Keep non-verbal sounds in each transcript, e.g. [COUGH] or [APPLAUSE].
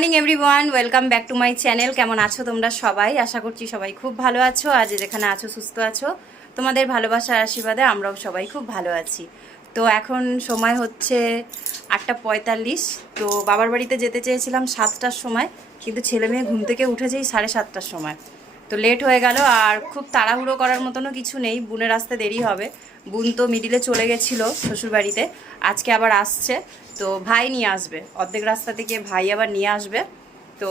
Morning, everyone. Welcome back to my channel. কেমন আছো তোমরা সবাই? আশা করছি সবাই খুব ভালো আছো। আজ যেখানে আছো, সুস্থ আছো, তোমাদের ভালোবাসার আশীর্বাদে আমরাও সবাই খুব ভালো আছি। তো এখন সময় হচ্ছে আটটা পঁয়তাল্লিশ। তো বাবার বাড়িতে যেতে চেয়েছিলাম সাতটার সময়, কিন্তু ছেলে মেয়ে ঘুম থেকে উঠেছেই সাড়ে সাতটার সময়। তো লেট হয়ে গেল, আর খুব তাড়াহুড়ো করার মতনও কিছু নেই। বুনের আসতে দেরি হবে। বুন তো মিডিলে চলে গেছিল শ্বশুরবাড়িতে। আজকে আবার আসছে। তো ভাই নিয়ে আসবে। অর্ধেক রাস্তা থেকে ভাই আবার নিয়ে আসবে। তো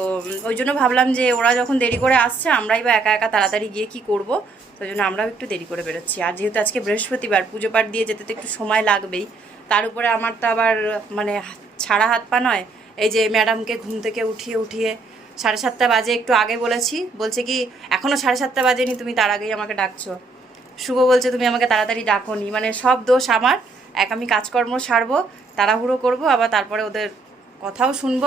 ওই জন্য ভাবলাম যে ওরা যখন দেরি করে আসছে, আমরাই বা একা একা তাড়াতাড়ি গিয়ে কি করব? তো জন্য আমরাও একটু দেরি করে বেরোচ্ছি। আর যেহেতু আজকে বৃহস্পতিবার, পুজো পাঠ দিয়ে যেতে তো একটু সময় লাগবেই। তার উপরে আমার তো আবার মানে ছাড়া হাত পা নয়। এই যে ম্যাডামকে ঘুম থেকে উঠিয়ে উঠিয়ে সাড়ে সাতটা বাজে একটু আগে বলেছি। বলছে কি এখনও সাড়ে সাতটা বাজেনি, তুমি তার আগেই আমাকে ডাকছো। শুভ বলছে, তুমি আমাকে তাড়াতাড়ি ডাকোনি। মানে সব দোষ আমার। এক আমি কাজকর্ম সারবো তাড়াহুড়ো করব আবার তারপরে ওদের কথাও শুনব।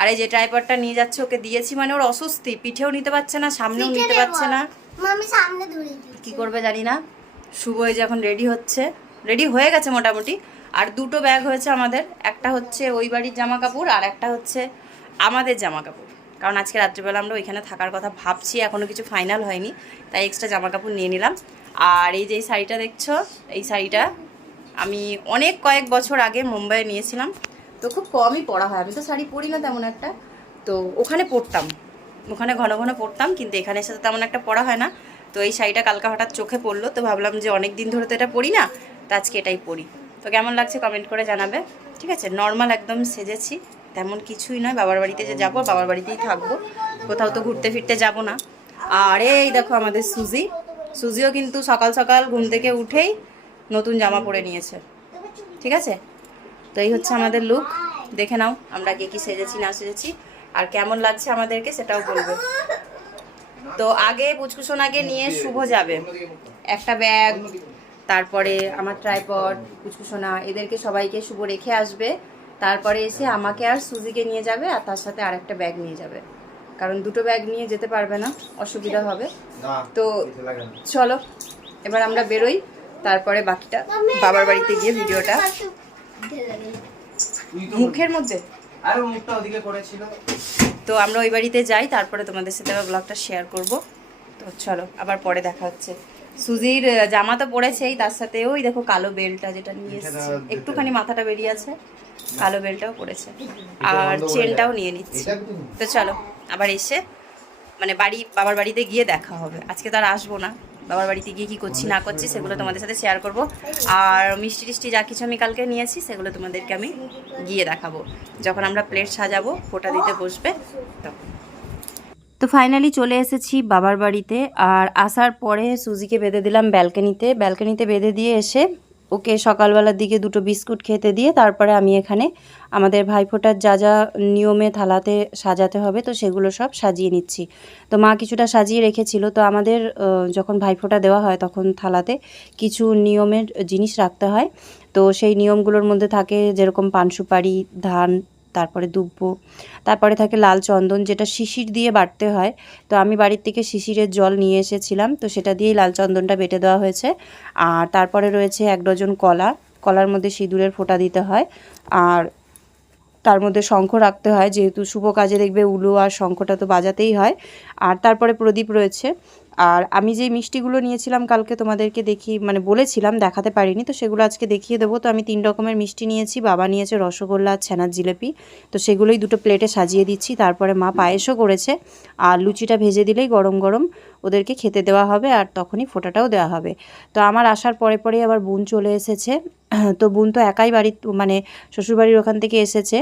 আর এই যে ট্রাইপডটা নিয়ে যাচ্ছে ওকে দিয়েছি মানে ওর অস্বস্তি পিঠেও নিতে পারছে না সামনেও নিতে পারছে না। কি করবে জানি না। শুভ এই যে এখন রেডি হচ্ছে। রেডি হয়ে গেছে মোটামুটি। আর দুটো ব্যাগ হয়েছে আমাদের। একটা হচ্ছে ওই বাড়ির জামা কাপড় আর একটা হচ্ছে আমাদের জামা কাপড় কারণ আজকে রাত্রিবেলা আমরা ওইখানে থাকার কথা ভাবছি এখনও কিছু ফাইনাল হয়নি তাই এক্সট্রা জামা কাপড় নিয়ে নিলাম। আর এই যে শাড়িটা দেখছ এই শাড়িটা আমি অনেক কয়েক বছর আগে মুম্বাইয়ে নিয়েছিলাম। তো খুব কমই পরা হয়। আমি তো শাড়ি পরি না তেমন একটা। তো ওখানে পরতাম ওখানে ঘন ঘন পরতাম কিন্তু এখানে এসে তেমন একটা পরা হয় না। তো এই শাড়িটা কালকে হঠাৎ চোখে পড়ল। তো ভাবলাম যে অনেক দিন ধরে তো এটা পরি না, তো আজকে এটাই পরি। তো কেমন লাগছে কমেন্ট করে জানাবে। ঠিক আছে নর্মাল একদম সেজেছি। তেমন কিছুই নয়। বাবার বাড়িতে যে যাব, বাবার বাড়িতেই থাকব। কোথাও তো ঘুরতে ফিরতে যাব না। আর এই দেখো আমাদের সুজি। সুজিও কিন্তু সকাল সকাল ঘুম থেকে উঠেই নতুন জামা পরে নিয়েছে। ঠিক আছে? তো এই হচ্ছে আমাদের লুক দেখে নাও আমরা কে কি সেজেছি না সেজেছি আর কেমন লাগছে আমাদেরকে সেটাও বলবে। তো আগে পুচকুসোনাকে নিয়ে শুভ যাবে। একটা ব্যাগ তারপরে আমার ট্রাইপড পুচকুসোনা এদেরকে সবাইকে শুভ রেখে আসবে। তারপরে এসে আমাকে আর সুজিকে নিয়ে যাবে আর তার সাথে আরেকটা ব্যাগ নিয়ে যাবে। কারণ দুটো ব্যাগ নিয়ে যেতে পারবে না অসুবিধা হবে। তো চলো এবার আমরা বেরোই। তারপরে বাকিটা বাবার বাড়িতে গিয়ে ভিডিওটা। মুখের মধ্যে? আরে মুখটা ওদিকে করেছিল। তো আমরা ওই বাড়িতে যাই তারপরে তোমাদের সাথে আবার ব্লগটা শেয়ার করব। তো চলো আবার পরে দেখা হচ্ছে। সুজির জামা তো পড়েছেই তার সাথে ওই দেখো কালো বেলটা যেটা নিয়ে এসেছে। একটুখানি মাথাটা বেরিয়ে আছে কালো বেলটাও পড়েছে আর চেনটাও নিয়ে নিচ্ছে। তো চলো আবার এসে মানে বাড়ি বাবার বাড়িতে গিয়ে দেখা হবে। আজকে তো আর আসব না। বাবার বাড়িতে গিয়ে কি করছি, না করছি, সেগুলো তোমাদের সাথে শেয়ার করব। আর মিষ্টি টিষ্টি যা কিছু আমি কালকে নিয়েছি, সেগুলো তোমাদেরকে আমি গিয়ে দেখাবো। যখন আমরা প্লেট সাজাবো, ফোটা দিতে বসবে তো ফাইনালি চলে এসেছি বাবার বাড়িতে, আর আসার পরে সুজিকে বেঁধে দিলাম ব্যালকানিতে ব্যালকানিতে বেঁধে দিয়ে এসে ওকে সকালবেলার দিকে দুটো বিস্কুট খেতে দিয়ে তারপরে আমি এখানে আমাদের ভাইফোঁটার যা যা নিয়মে থালাতে সাজাতে হবে তো সেগুলো সব সাজিয়ে নিচ্ছি। তো মা কিছুটা সাজিয়ে রেখেছিল। তো আমাদের যখন ভাইফোঁটা দেওয়া হয় তখন থালাতে কিছু নিয়মের জিনিস রাখতে হয়। তো সেই নিয়মগুলোর মধ্যে থাকে যেরকম পান সুপারি ধান তারপরে দুব্ব। তারপরে থাকে লাল চন্দন, যেটা শিশির দিয়ে বাটতে হয়। তো আমি বাড়ির থেকে শিশিরের জল নিয়ে এসেছিলাম। তো সেটা দিয়েই লাল চন্দনটা বেটে দেওয়া হয়েছে। আর তারপরে রয়েছে এক ডজন কলা। কলার মধ্যে সিঁদুরের ফোঁটা দিতে হয়। আর তার মধ্যে শঙ্খ রাখতে হয়, যেহেতু শুভ কাজে দেখবে উলু আর শঙ্খটা তো বাজাতেই হয়। আর তারপরে প্রদীপ রয়েছে। আর আমি যে মিষ্টিগুলো নিয়েছিলাম কালকে তোমাদেরকে দেখি মানে বলেছিলাম, দেখাতে পারিনি, তো সেগুলো আজকে দেখিয়ে দেবো। তো আমি তিন রকমের মিষ্টি নিয়েছি, বাবা নিয়েছে রসগোল্লা আর ছানার জিলেপি। তো সেগুলোই দুটো প্লেটে সাজিয়ে দিচ্ছি, তারপরে মা পায়েসও করেছে। আর লুচিটা ভেজে দিলেই গরম গরম ওদেরকে খেতে দেওয়া হবে আর তখনই ফোঁটাটাও দেওয়া হবে। তো আমার আসার পরে পরেই আবার বোন চলে এসেছে। তো বোন তো একাই বাড়ি মানে শ্বশুরবাড়ির ওখান থেকে এসেছে।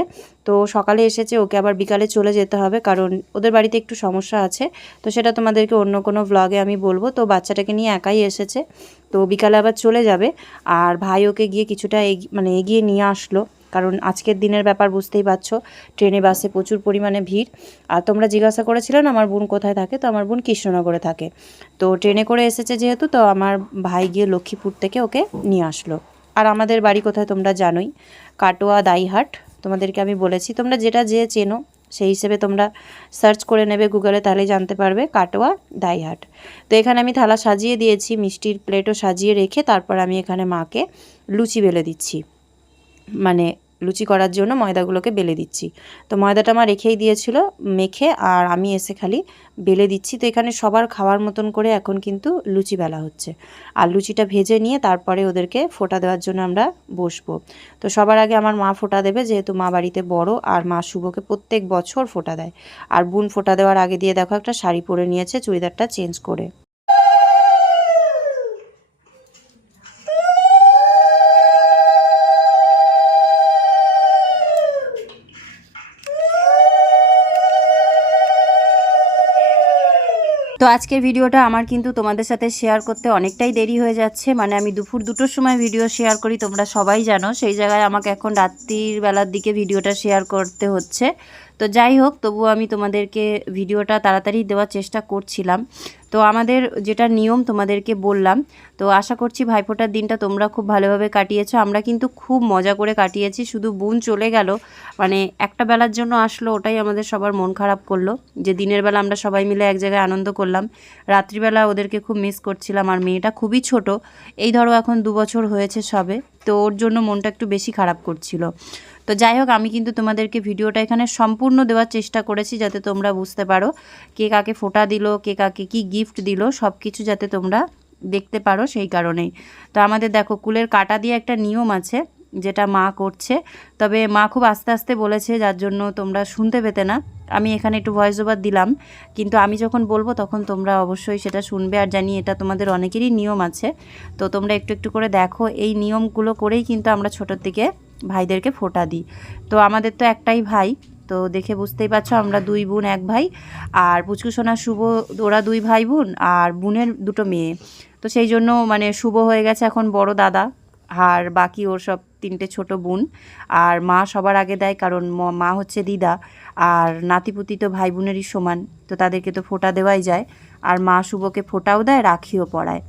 তো সকালে এসেছে, ওকে আবার বিকালে চলে যেতে হবে, কারণ ওদের বাড়িতে একটু সমস্যা আছে। তো সেটা তোমাদেরকে অন্য কোনো ব্লগে আমি বলব, তো বাচ্চাটাকে নিয়ে একাই এসেছে, তো বিকালে আবার চলে যাবে। আর ভাই ওকে গিয়ে কিছুটা মানে এগিয়ে নিয়ে আসলো, কারণ আজকের দিনের ব্যাপার বুঝতেই পারছ, ট্রেনে, বাসে প্রচুর পরিমাণে ভিড়। আর তোমরা জিজ্ঞাসা করেছিলে না, আমার বোন কোথায় থাকে? তো আমার বোন কৃষ্ণনগরে থাকে। তো ট্রেনে করে এসেছে যেহেতু, তো আমার ভাই গিয়ে লক্ষ্মীপুর থেকে ওকে নিয়ে আসলো। আর আমাদের বাড়ি কোথায় তোমরা জানোই, কাটোয়া দাইহাট। তোমাদেরকে আমি বলেছি, তোমরা যেটা যে চেনো সেই হিসেবে তোমরা সার্চ করে নেবে গুগলে তাহলে জানতে পারবে কাটোয়া দাইহাট। তো এখানে আমি থালা সাজিয়ে দিয়েছি, মিষ্টির প্লেটও সাজিয়ে রেখে তারপর আমি এখানে মাকে লুচি বেলে দিচ্ছি। মানে লুচি করার জন্য ময়দাগুলোকে বেলে দিচ্ছি। তো ময়দাটা আমার রেখেই দিয়েছিল মেখে আর আমি এসে খালি বেলে দিচ্ছি। তো এখানে সবার খাওয়ার মতন করে এখন কিন্তু লুচি বেলা হচ্ছে। আর লুচিটা ভেজে নিয়ে তারপরে ওদেরকে ফোটা দেওয়ার জন্য আমরা বসবো। তো সবার আগে আমার মা ফোটা দেবে, যেহেতু মা বাড়িতে বড় আর মা শুভকে প্রত্যেক বছর ফোটা দেয়। আর বোন ফোটা দেওয়ার আগে দিয়ে দেখো একটা শাড়ি পরে নিয়েছে, চুড়িদারটা চেঞ্জ করে। তো আজকের ভিডিওটা আমার কিন্তু তোমাদের সাথে শেয়ার করতে অনেকটাই দেরি হয়ে যাচ্ছে। মানে আমি দুপুর দুটোর সময় ভিডিও শেয়ার করি, তোমরা সবাই জানো। সেই জায়গায় আমাকে এখন রাত্রির বেলার দিকে ভিডিওটা শেয়ার করতে হচ্ছে। তো যাই হোক তবুও আমি তোমাদেরকে ভিডিওটা তাড়াতাড়ি দেওয়ার চেষ্টা করছিলাম। তো আমাদের যেটা নিয়ম তোমাদেরকে বললাম, তো আশা করছি ভাইফোঁটার দিনটা তোমরা খুব ভালোভাবে কাটিয়েছো। আমরা কিন্তু খুব মজা করে কাটিয়েছি, শুধু বোন চলে গেল। মানে একটা বেলার জন্য আসলো, ওটাই আমাদের সবার মন খারাপ করল। যে দিনের বেলা আমরা সবাই মিলে এক জায়গায় আনন্দ করলাম। রাত্রিবেলা ওদেরকে খুব মিস করছিলাম, আর মেয়েটা খুবই ছোট। এই ধরো এখন দু বছর হয়েছে সবে, তো ওর জন্য মনটা একটু বেশি খারাপ করছিল। তো যাই হোক, আমি কিন্তু তোমাদেরকে ভিডিওটা এখানে সম্পূর্ণ দেওয়ার চেষ্টা করেছি যাতে তোমরা বুঝতে পারো কে কাকে ফোঁটা দিল, কে কাকে কি গিফট দিল সব কিছু যাতে তোমরা দেখতে পারো সেই কারণেই। তো আমাদের দেখো, কুলের কাটা দিয়ে একটা নিয়ম আছে যেটা মা করছে। তবে মা খুব আস্তে আস্তে বলেছে, যার জন্য তোমরা শুনতে পেতে না। আমি এখানে একটু ভয়েস ওভার দিলাম, কিন্তু আমি যখন বলব তখন তোমরা অবশ্যই সেটা শুনবে। আর জানি এটা তোমাদের অনেকেরই নিয়ম আছে। তো তোমরা একটু একটু করে দেখো, এই নিয়মগুলো করেই কিন্তু আমরা ছোটোর থেকে ভাইদেরকে ফোঁটা দিই। তো আমাদের তো একটাই ভাই, তো দেখে বুঝতেই পারছ আমরা দুই বোন, এক ভাই। আর পুচকু সোনা শুভ, ওরা দুই ভাই বোন আর বোনের দুটো মেয়ে। তো সেই জন্য মানে শুভ হয়ে গেছে এখন বড় দাদা, আর বাকি ওর সব তিনটে ছোট বোন। আর মা সবার আগে দেয় কারণ মা হচ্ছে দিদা। আর নাতিপুতি তো ভাই বোনেরই সমান, তো তাদেরকে তো ফোঁটা দেওয়াই যায়। আর মা শুভকে ফোঁটাও দেয়, রাখিও পরায়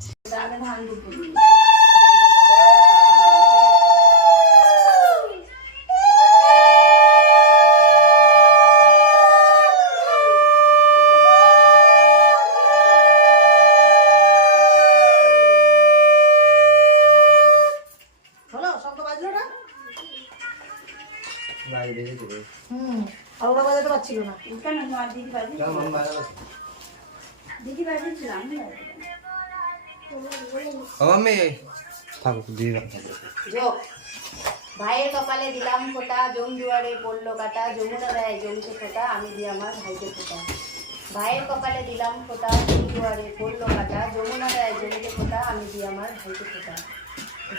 পারছিল না। মন বাইরে ও মাম্মি। থাকো দিয়ে রাখো ভাইয়ের কপালে দিলাম ফোঁটা জম দুয়ারে পড়ল কাটা যমুনা দেয় জমকে ফোঁটা আমি দিয়ে আমার ভাইকে ফোঁটা। ভাইয়ের কপালে দিলাম ফোঁটা জম দুয়ারে পড়ল কাটা যমুনা দেয় জমকে ফোঁটা আমি দিয়ে আমার ভাইকে ফোঁটা।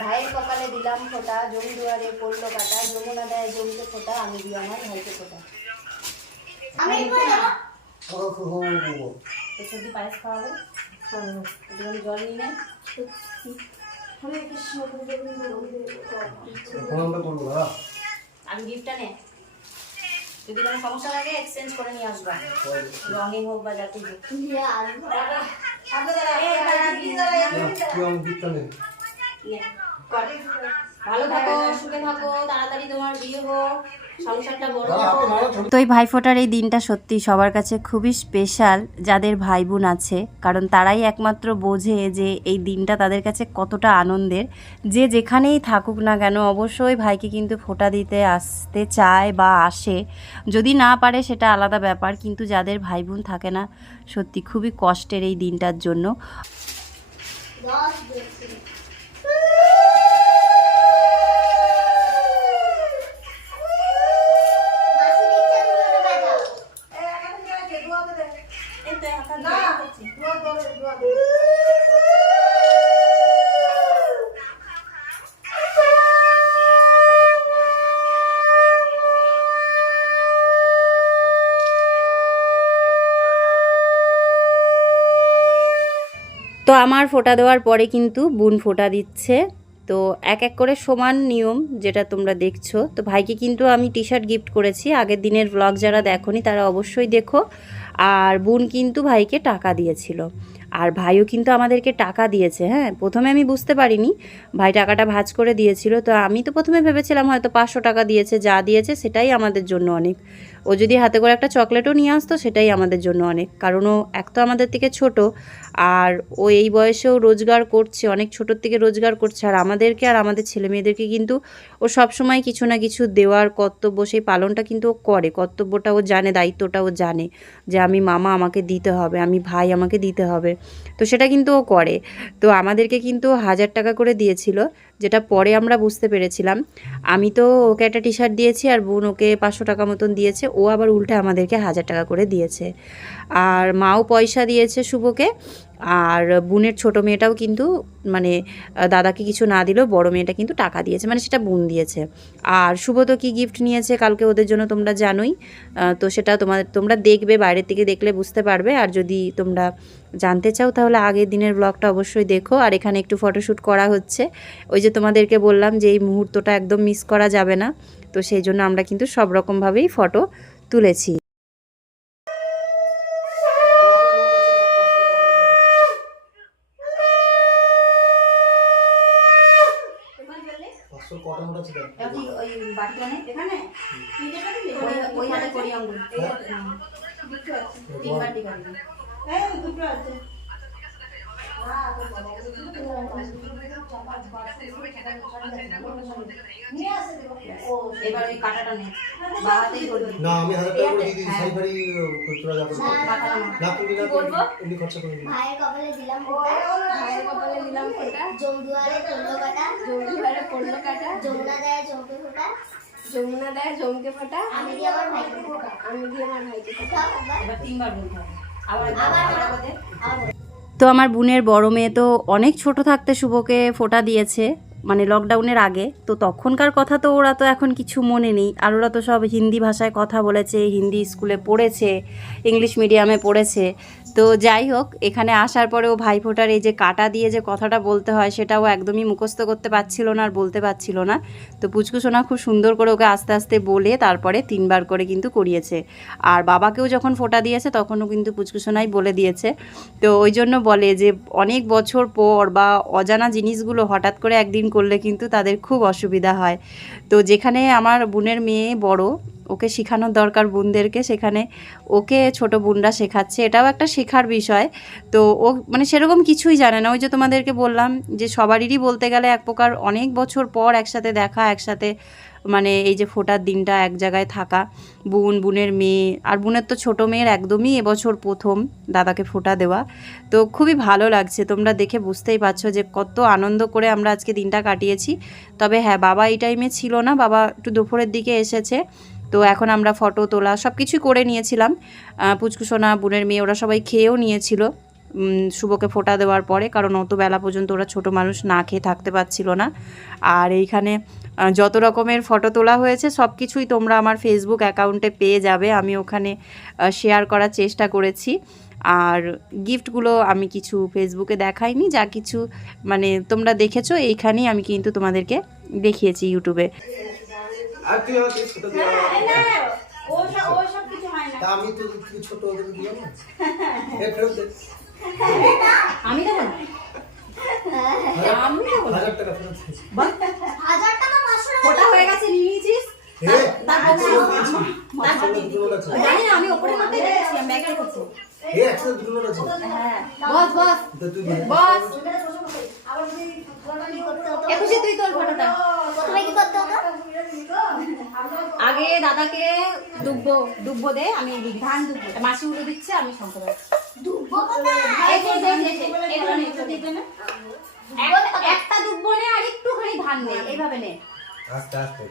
ভাইয়ের কপালে দিলাম ফোঁটা জম দুয়ারে পড়ল কাটা যমুনা দেয় জমকে ফোঁটা আমি দিয়ে আমার ভাইকে ফোঁটা। আমি সবজি পায়েস খাওয়াবো। জল নিয়ে নে। হ্যাঁ আমি গিফটটা নে যদি কোনো সমস্যা লাগে এক্সচেঞ্জ করে নিয়ে আসবা। রঙিন হোক বা যাতে নে, কর। ভালো থাকো সুখে থাকো তাড়াতাড়ি তোমার বিয়ে হোক। তো এই ভাইফোঁটার এই দিনটা সত্যি সবার কাছে খুবই স্পেশাল যাদের ভাই বোন আছে কারণ তারাই একমাত্র বোঝে যে এই দিনটা তাদের কাছে কতটা আনন্দের। যে যেখানেই থাকুক না কেন অবশ্যই ভাইকে কিন্তু ফোঁটা দিতে আসতে চায় বা আসে। যদি না পারে সেটা আলাদা ব্যাপার কিন্তু যাদের ভাই বোন থাকে না সত্যি খুবই কষ্টের এই দিনটার জন্য। তো আমার ফোটা দেওয়ার পরে কিন্তু বোন ফোটা দিচ্ছে। তো এক এক করে সমান নিয়ম যেটা তোমরা দেখছ। তো ভাইকে কিন্তু আমি টি শার্ট গিফট করেছি। আগের দিনের ব্লগ যারা দেখনি তারা অবশ্যই দেখো। আর বোন কিন্তু ভাইকে টাকা দিয়েছিল। আর ভাইও কিন্তু আমাদেরকে টাকা দিয়েছে হ্যাঁ? প্রথমে আমি বুঝতে পারিনি। ভাই টাকাটা ভাজ করে দিয়েছিল। তো আমি তো প্রথমে ভেবেছিলাম হয়তো পাঁচশো টাকা দিয়েছে, যা দিয়েছে সেটাই আমাদের জন্য অনেক। ও যদি হাতে করে একটা চকলেটও নিয়ে আসতো, সেটাই আমাদের জন্য অনেক। কারণ ও এক তো আমাদের থেকে ছোট, আর ও এই বয়সেও রোজগার করছে, অনেক ছোটোর থেকে রোজগার করছে। আর আমাদেরকে আর আমাদের ছেলে মেয়েদেরকে কিন্তু ও সবসময় কিছু না কিছু দেওয়ার কর্তব্য, সেই পালনটা কিন্তু ও করে। কর্তব্যটা ও জানে, দায়িত্বটা ও জানে যে আমি মামা আমাকে দিতে হবে, আমি ভাই আমাকে দিতে হবে। তো সেটা কিন্তু ও করে। তো আমাদেরকে কিন্তু হাজার টাকা করে দিয়েছিল। যেটা পরে আমরা বুঝতে পেরেছিলাম। আমি তো ওকে একটা টি শার্ট দিয়েছি আর বোন ওকে পাঁচশো টাকা মতন দিয়েছে। ও আবার উল্টে আমাদেরকে হাজার টাকা করে দিয়েছে। আর মাও পয়সা দিয়েছে শুভকে। আর বোনের ছোট মেয়েটাও কিন্তু মানে দাদাকে কিছু না দিলেও বড় মেয়েটা কিন্তু টাকা দিয়েছে। মানে সেটা বোন দিয়েছে। আর শুভ তো কী গিফট নিয়েছে কালকে ওদের জন্য তোমরা জানোই। তো সেটা তোমাদের তোমরা দেখবে, বাইরের থেকে দেখলে বুঝতে পারবে। আর যদি তোমরা জানতে চাও তাহলে আগের দিনের ব্লগটা অবশ্যই দেখো। আর এখানে একটু ফটোশ্যুট করা হচ্ছে। ওই যে তোমাদেরকে বললাম যে এই মুহূর্তটা একদম মিস করা যাবে না। তো সেই জন্য আমরা কিন্তু সব রকমভাবেই ফটো তুলেছি। না আমি হাজার টাকা করে দিয়ে দিই শাড়ি ফাড়ি তোরা যাব মাথাটা নাও। না তুমি না এমনি খরচা করে দিই ভাইয়ের কপালে দিলাম ভাইয়ের কপালে দিলাম ফোঁটা জমদুয়ারে পড়ল কাটা জমদুয়ারে পড়ল কাটা যমুনা দেয় চমকে ফোঁটা। যমুনা দেয় জমকে ফোঁটা? আমি দিয়ে আমার ভাইকে ফোঁটা আমি দিয়ে আমার ভাইকে ফোঁটা। এবার তিনবার বলতে হবে। তো আমার বোনের বড় মেয়ে তো অনেক ছোট থাকতে শুভকে ফোটা দিয়েছে মানে লকডাউনের আগে। তো তখনকার কথা তো ওরা তো এখন কিছু মনে নেই। আর ওরা তো সব হিন্দি ভাষায় কথা বলেছে, হিন্দি স্কুলে পড়েছে ইংলিশ মিডিয়ামে পড়েছে। তো যাই হোক, এখানে আসার পরেও ভাইফোঁটার এই যে কাটা দিয়ে যে কথাটা বলতে হয়, সেটাও একদমই মুখস্থ করতে পারছিল না আর বলতে পারছিল না। তো পুচকু সোনা খুব সুন্দর করে ওকে আস্তে আস্তে বলে তারপরে তিনবার করে কিন্তু করিয়েছে। আর বাবাকেও যখন ফোঁটা দিয়েছে, তখনও কিন্তু পুচকু সোনাই বলে দিয়েছে। তো ওই জন্য বলে যে, অনেক বছর পর বা অজানা জিনিসগুলো হঠাৎ করে একদিন করলে কিন্তু তাদের খুব অসুবিধা হয়। তো যেখানে আমার বোনের মেয়ে বড় ওকে শেখানোর দরকার বোনদেরকে, সেখানে ওকে ছোট বোনরা শেখাচ্ছে। এটাও একটা শেখার বিষয়। তো ও মানে সেরকম কিছুই জানে না। ওই যে তোমাদেরকে বললাম যে সবারই বলতে গেলে এক প্রকার অনেক বছর পর একসাথে দেখা, একসাথে মানে এই যে ফোটার দিনটা এক জায়গায় থাকা। বোন, বোনের মেয়ে, আর বোনের তো ছোটো মেয়ের একদমই এবছর প্রথম দাদাকে ফোটা দেওয়া। তো খুবই ভালো লাগছে। তোমরা দেখে বুঝতেই পারছ যে কত আনন্দ করে আমরা আজকে দিনটা কাটিয়েছি। তবে হ্যাঁ বাবা এই টাইমে ছিল না। বাবা একটু দুপুরের দিকে এসেছে। তো এখন আমরা ফটো তোলা সব কিছুই করে নিয়েছিলাম। পুচকুসোনা বোনের মেয়ে, ওরা সবাই খেয়েও নিয়েছিল। শুভকে ফোটা দেওয়ার পরে, কারণ অত বেলা পর্যন্ত ওরা ছোট মানুষ না খেয়ে থাকতে পারছিল না। আর এইখানে যত রকমের ফটো তোলা হয়েছে সব কিছুই তোমরা আমার ফেসবুক অ্যাকাউন্টে পেয়ে যাবে। আমি ওখানে শেয়ার করার চেষ্টা করেছি। আর গিফটগুলো আমি কিছু ফেসবুকে দেখাইনি, যা কিছু মানে তোমরা দেখেছ, এইখানেই আমি কিন্তু তোমাদেরকে দেখিয়েছি ইউটিউবে আর তুই আমাকে ছোট দিয়ে ও সব ও সব কিছু হয় না। আমি তো তুই ছোট ওদের দিলাম না [LAUGHS] এ ফেরত দে। আমি দেবো না? আমি দেবো হাজার টাকা ফেরত হাজার টাকা পাঁচশো টাকা হয়ে গেছে। নিয়ে নিয়েছিস? আমি ওপরে মধ্যে রেখেছি ব্যাগে হ্যাঁ। বস বস। বস। একুশে তুই তোর ফটোটা কি করতে আগে দাদাকে ডুববো ডুববো দে আমি ধান ডুববো মাসি উঠে দিচ্ছে আমি শঙ্কর একটা ডুববো নে আর একটুখানি ধান নে এইভাবে নে। আস্তে আস্তে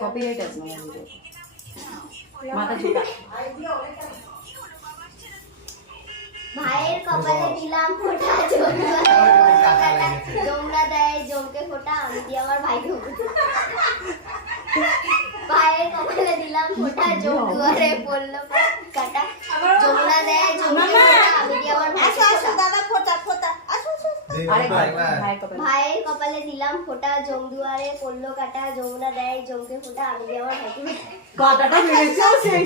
কপিরাইট আছে মাথা ঝুঁকা। ভাইয়ের কপালে দিলাম ফোঁটা জমনা দেয় জমকে ফোঁটা আমি দিয়ে আমার ফোঁটা। ভাইয়ের কপালে দিলাম ফোঁটা জম পড়ল কাটা জমনা দেয় জমকে ফোঁটা আমি দিয়ে আমার ফোঁটা। দাদা ফোটা ফোটা। ভাইয়ের কপালে দিলাম ফোঁটা জম পড়ল কাটা যমুনা দেয় জমকে ফোঁটা আমি দিয়ে আমার ভাইকে কাটাটা মেরেছেও সেই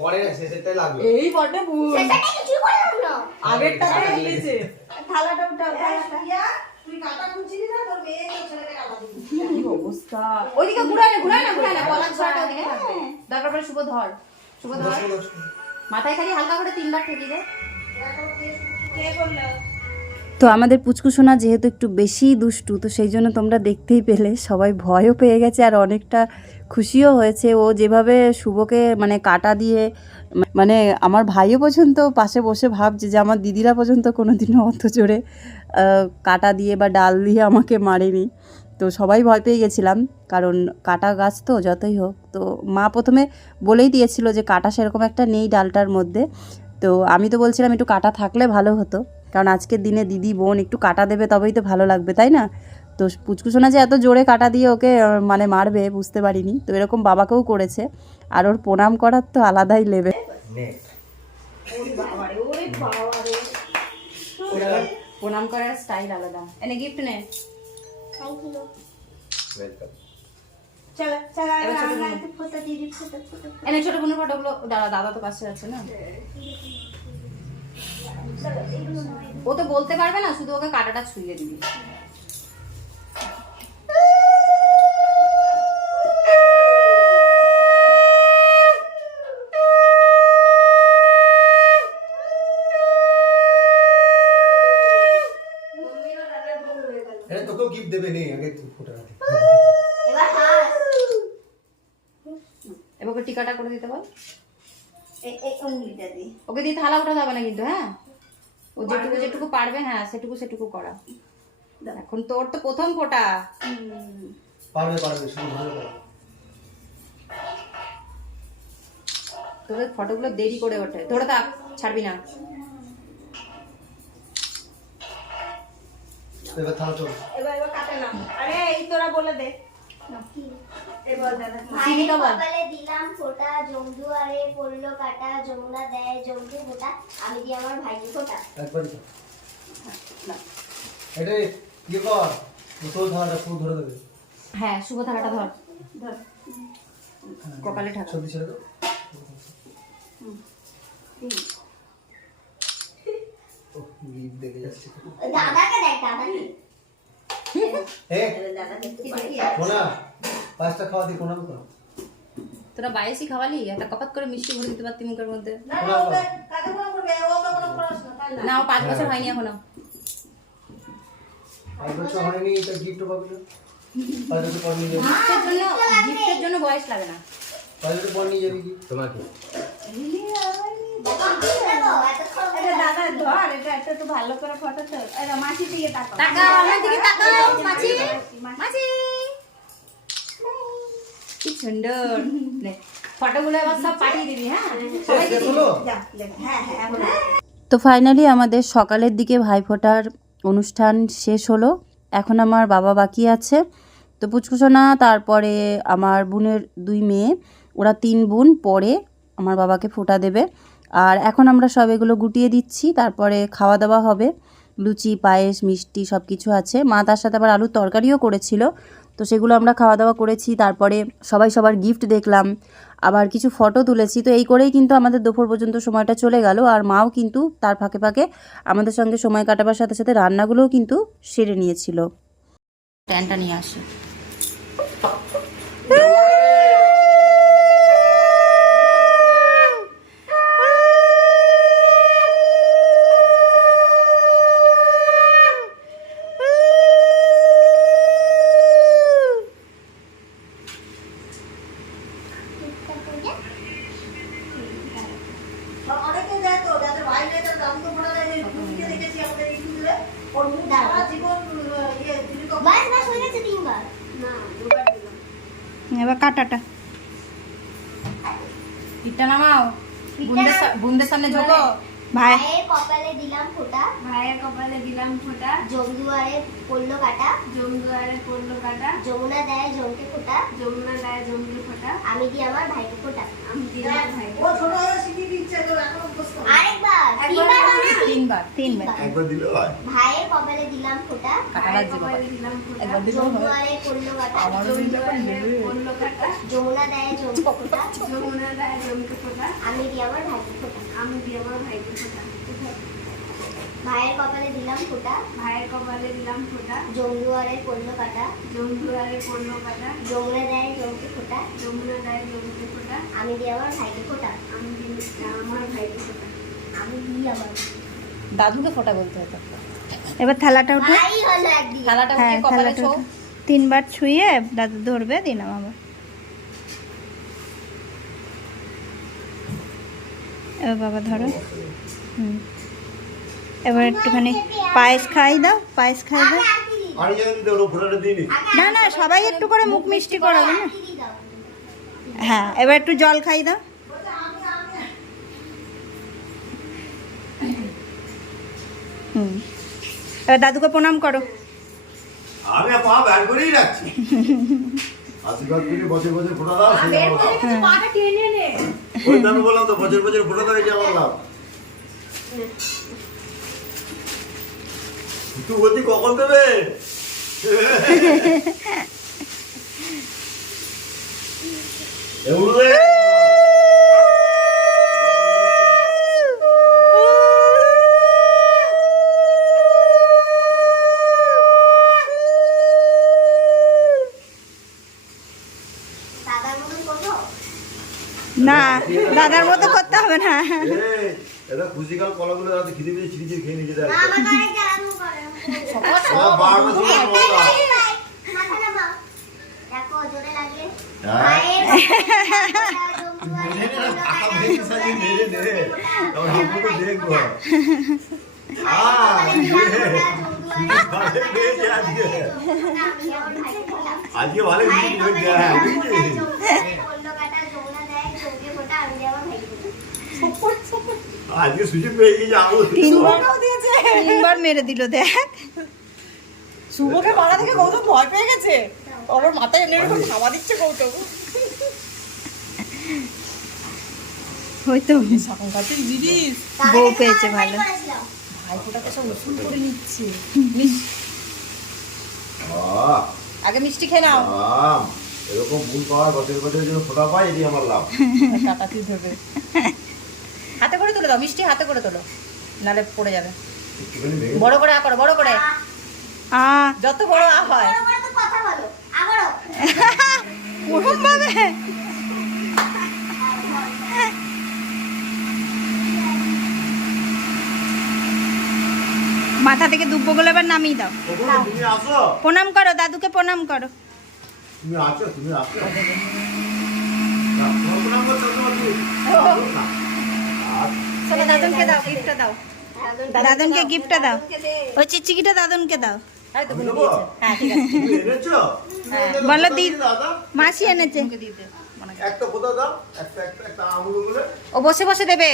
পরে শেষেরটাই লাগল। এই বটে ভুল। সেটাকে কিছু করলাম না আগেরটা তো দিয়েছে থালাটা উঠাও থালাটা। তুই কাটা খুঁজছিলি না? তোর মেয়ে তোর ছেলেকে কাটা দিবি। কি অবস্থা? ওইদিকে ঘুরাই না ঘুরাই না ঘুরাই না। কলার ছড়াটা ওদিকে থাকবে। দরকার পড়ে শুভ ধর শুভ ধর। মাথায় খালি হালকা করে তিনবার ঠেকি দে। তো আমাদের পুচকুসোনা যেহেতু একটু বেশি দুষ্টু, তো সেই জন্য তোমরা দেখতেই পেলে সবাই ভয়ও পেয়ে গেছে আর অনেকটা খুশিও হয়েছে। ও যেভাবে শুভকে মানে কাটা দিয়ে মানে আমার ভাইও পর্যন্ত পাশে বসে ভাবছে যে আমার দিদিরা পর্যন্ত কোনো দিনও অত জোরে কাটা দিয়ে বা ডাল দিয়ে আমাকে মারেনি। তো সবাই ভয় পেয়ে গেছিলাম কারণ কাটা গাছ তো যতই হোক। তো মা প্রথমে বলেই দিয়েছিল যে কাটা সেরকম একটা নেই ডালটার মধ্যে। তো আমি তো বলছিলাম একটু কাটা থাকলে ভালো হতো। কারণ আজকের দিনে দিদি বোন একটু কাটা দেবে তবেই তো ভালো লাগবে তাই না? তো পুচকুসোনা যে এত জোরে কাটা দিয়ে ওকে মানে মারবে বুঝতে পারিনি। তো এরকম বাবাকেও করেছে। আর ওর প্রণাম করার তো আলাদাই লেবে প্রণাম করার স্টাইল আলাদা। এনে গিফট নে। থ্যাংক ইউ ওয়েলকাম চলো চলো আমরা। একটু ফোটা দিয়ে দিই ফোটা ফোটা এনে ছোট বোনের ফটোগুলো দাদা দাদা তো পাশে আছে না? ও তো বলতে পারবে না শুধু ওকে কাটাটা ছুঁয়ে দিবি। এটা তোকেও গিফট দেবে নে আগে তুই ফোটা রাখ। এবার হাস এবার ওকে টিকাটা করে দিতে বল। ওকে দিয়ে থালা উঠা যাবে না কিন্তু হ্যাঁ? ও যেটুকু যেটুকু পারবে হ্যাঁ সেটুকু সেটুকু করা। এখন তোর তো প্রথম ফোটা। পারবে পারবে শুধু ভালো করে। তোদের ফটোগুলো দেরি করে ওঠে। ধরে থাক ছাড়বি না। এবার থাম চল এবার এবার কাটে নাও আরে এই তোরা বলে দে। এবার বল। কপালে দিলাম ফোঁটা জমদুয়ারে পড়ল কাটা যমুনা দেয় জমকে ফোঁটা। আমি দিয়ে আমার ভাইকে ফোঁটা। এটা ইয়ে কর তোর ধারাটা পুরো ধরে দেবে। হ্যাঁ শুভ থাকাটা ধর। কপালে ঠাকা সত্যি ছেড়ে দাও। দাদাকে দেখ দাদাকে। এ দাদাকে পাঁচটা খাওয়া দি কোনা তো তোরা বাইসি খাওয়ালি? একটা কপাত করে মিষ্টি ভরে দিতে পারতি মুখের মধ্যে। না না ওকে কাকে করবে? ওকে কোনো পড়াশোনা তাই না। ও বছর হয়নি এখনও। পাঁচ বছর হয়নি এটা গিফট পাবি না। পাঁচ বছর পর নিয়ে গিফটের জন্য গিফটের জন্য বয়স লাগে না। পাঁচ বছর পর নিয়ে যাবি কি তোমার কি? দেখো, এতক্ষণ এটা দাদা ধর এটা একটু একটু ভালো করে ফটো তো মাছি দিকে তাকাও। তাকাও আমার দিকে তাকাও মাছি মাছি কি সুন্দর। নে ফটোগুলো এবার সব পাঠিয়ে দিবি হ্যাঁ? সবাইকে দিবি। হ্যাঁ হ্যাঁ তো ফাইনালি আমাদের সকালের দিকে ভাইফোঁটার অনুষ্ঠান শেষ হলো। এখন আমার বাবা বাকি আছে। তো পুচকুসোনা তারপরে আমার বোনের দুই মেয়ে ওরা তিন বোন পরে আমার বাবাকে ফোঁটা দেবে। আর এখন আমরা সব এগুলো গুটিয়ে দিচ্ছি তারপরে খাওয়া দাওয়া হবে। লুচি পায়েস মিষ্টি সব কিছু আছে। মা তার সাথে আবার আলুর তরকারিও করেছিল। তো সেগুলো আমরা খাওয়া দাওয়া করেছি, তারপরে সবাই সবার গিফট দেখলাম, আবার কিছু ফটো তুলেছি, তো এই করেই কিন্তু আমাদের দুপুর পর্যন্ত সময়টা চলে গেল, আর মাও কিন্তু তার ফাঁকে ফাঁকে আমাদের সঙ্গে সময় কাটাবার সাথে সাথে রান্নাগুলোও কিন্তু সেরে নিয়েছিল। ট্যানটা নিয়ে আসে। এবার কাটাটা পিঠটা নামাও। বুন্দের সামনে ঝোঁকো ভাই। কপালে দিলাম ফোঁটা। ভাইয়ের কপালে দিলাম ফোঁটা। জমদুয়ারে পড়ল কাটা। জমদুয়ারে পড়ল কাটা। যমুনা দেয় জমকে ফোঁটা। যমুনা গায়ে জমকে ফোঁটা। আমি দিই আমার ভাইকে ফোঁটা। আমি ও ছোট হয়ে শিখিয়ে দিচ্ছে তো এখন হয়ে। আরেকবার তিনবার হবে তিনবার তিনবার। একবার দিলে হয়। ভাইয়ের কপালে দিলাম ফোঁটা। ভাইয়ের কপালে দিলাম ফোঁটা। জমদুয়ারে পড়ল কাটা জমদুয়ারে পড়ল কাটা যমুনা দেয় জমকে ফোঁটা। যমুনা গায়ে জমকে ফোঁটা। আমি দিই আমার ভাইকে ফোঁটা। আমি দিই আমার ভাইকে ফোঁটা। ভাইয়ের কপালে দিলাম ফোঁটা। ভাইয়ের কপালে দিলাম ফোঁটা। জমদুয়ারে পড়ল কাটা জমদুয়ারে পড়ল কাটা যমুনা দেয় জমকে ফোঁটা। যমুনা গায়ে জমকে ফোঁটা। আমি দিই আমার ভাইকে ফোঁটা। আমি দিই আমার ভাইকে ফোঁটা। দাদুকে ফোটা বলতে হতো। এবার থালাটা উঠে। থালাটা হ্যাঁ থালাটা তিনবার ছুঁয়ে দাদু ধরবে দিলাম আবার এবার বাবা ধরো। হুম। এবার একটুখানি পায়েস খাই দাও পায়েস খাই দাও। না। না সবাই একটু করে মুখ মিষ্টি করাবে না হ্যাঁ এবার একটু জল খাই দাও। হুম। এবার দাদুকে প্রণাম করো। আমি পা ব্যান করেই রাখছি। আশীর্বাদ করে বছর বছর ফোটা দাও সেই আমার লাভ। ওই তো আমি বললাম তো বছর বছর ফোটা দাও আমার লাভ। তুই কখন দেবে? এগুলো রে। দাদার মতন করব না দাদার মতো করতে হবে না। এই, এটা খুশিকাল কলাগুলো রাতে খিদে পেয়ে ছিঁড়ে ছিঁড়ে খেয়ে নিয়েছে দেখ না আমাকে আজকে সুযোগ পেয়ে গেছি আমও তিনবার তিনবার মেরে দিল দেখ। শুভকে মারা দেখে গৌতম ভয় পেয়ে গেছে। ওর মাথায় এনে এরকম খাওয়া দিচ্ছে গৌতম। হয়তো। সকালকার জিনিস। বউ পেয়েছে ভালো। ভাইফোঁটাকে সব উসুল করে নিচ্ছে। আগে মিষ্টি খেয়ে নাও। এরকম ভুল পাওয়ার বছর বছর ফোটা পাই এটি আমার লাভ। টাটা কি ধরবে। হাতে করে দাও মিষ্টি হাতে করে তোলো। নালে পড়ে যাবে। বড় করে আ করো বড় করে। আ। যত বড় আ হয়। মাথা থেকে দুব্বগুলো এবার নামিয়ে দাও। প্রণাম করো দাদুকে প্রণাম করো। তুমি চলো দাদুনকে দাও গিফটটা দাও। দাদুনকে গিফটটা দাও। ওই চিচিকিটা দাদুনকে দাও। বলে হ্যাঁ ঠিক আছে। তুমি এনেছো? বলো দি মাসি এনেছে। হয়। ও বসে বসে দেবে।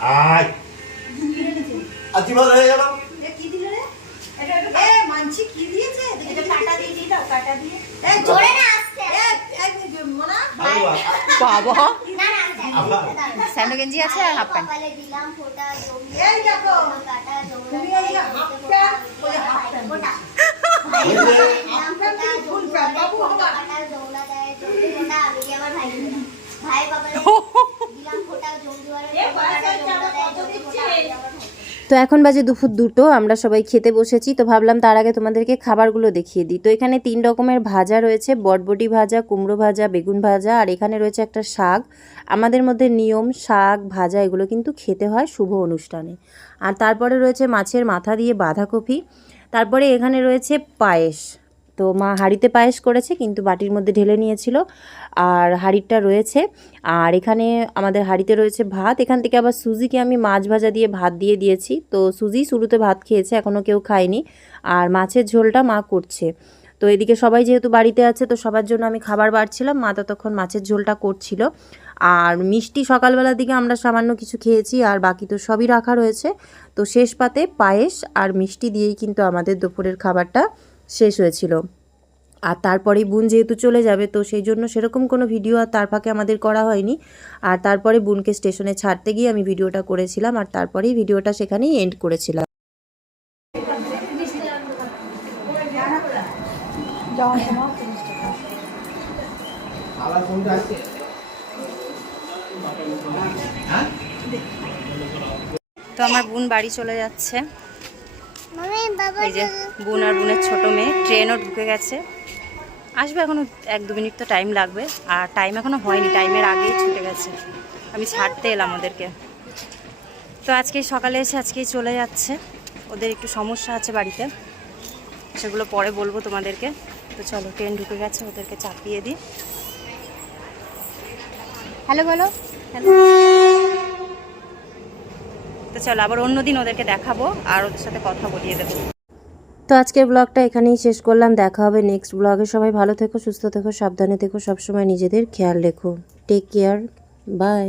হ্যাঁ হয়ে বাবা। স্যান্ডো গেঞ্জি আছে আর হাফ প্যান্ট কপালে দিলাম তো এখন বাজে দুপুর দুটো, আমরা সবাই খেতে বসেছি। তো ভাবলাম তার আগে তোমাদেরকে খাবারগুলো দেখিয়ে দিই। তো এখানে তিন রকমের ভাজা রয়েছে, বটবটি ভাজা, কুমড়ো ভাজা, বেগুন ভাজা, আর এখানে রয়েছে একটা শাক। আমাদের মধ্যে নিয়ম, শাক, ভাজা, এগুলো কিন্তু খেতে হয় শুভ অনুষ্ঠানে। আর তারপরে রয়েছে মাছের মাথা দিয়ে বাঁধাকপি। তারপরে এখানে রয়েছে পায়েস। তো মা হাঁড়িতে পায়েস করেছে, কিন্তু বাটির মধ্যে ঢেলে নিয়েছিল। আর হাঁড়িটা রয়েছে। আর এখানে আমাদের হাঁড়িতে রয়েছে ভাত। এখান থেকে আবার সুজিকে আমি মাছ ভাজা দিয়ে ভাত দিয়ে দিয়েছি। তো সুজি শুরুতে ভাত খেয়েছে এখনও কেউ খায়নি। আর মাছের ঝোলটা মা করছে। তো এদিকে সবাই যেহেতু বাড়িতে আছে, তো সবার জন্য আমি খাবার বাড়ছিলাম। মা ততক্ষণ মাছের ঝোলটা করছিল। আর মিষ্টি সকালবেলার দিকে আমরা সামান্য কিছু খেয়েছি, আর বাকি তো সবই রাখা রয়েছে। তো শেষ পাতে পায়েস আর মিষ্টি দিয়েই কিন্তু আমাদের দুপুরের খাবারটা শেষ হয়েছিল। আর তারপরে বোন যেহেতু চলে যাবে, তো সেই জন্য সেরকম কোনো ভিডিও আর তার ফাঁকে আমাদের করা হয়নি। আর তারপরে বোনকে স্টেশনে ছাড়তে গিয়ে আমি ভিডিওটা করেছিলাম, আর তারপরেই ভিডিওটা সেখানেই এন্ড করেছিলাম। তো আমার বোন বাড়ি চলে যাচ্ছে। এই যে বোন আর বোনের ছোট মেয়ে ট্রেনও ঢুকে গেছে। আসবে এখনও এক দু মিনিট তো টাইম লাগবে আর টাইম এখনও হয়নি টাইমের আগেই ছুটে গেছে। আমি ছাড়তে এলাম ওদেরকে। তো আজকে সকালে এসে আজকেই চলে যাচ্ছে। ওদের একটু সমস্যা আছে বাড়িতে। সেগুলো পরে বলব তোমাদেরকে। তো চলো ট্রেন ঢুকে গেছে ওদেরকে চাপিয়ে দিই। হ্যালো বলো। হ্যালো। তো চলো আবার অন্যদিন ওদেরকে দেখাবো আর ওদের সাথে কথা বলিয়ে দেবো। তো আজকের ব্লগটা এখানেই শেষ করলাম। দেখা হবে নেক্সট ব্লগে। সবাই ভালো থেকো, সুস্থ থেকো, সাবধানে থেকো, সবসময় নিজেদের খেয়াল রেখো। Take care bye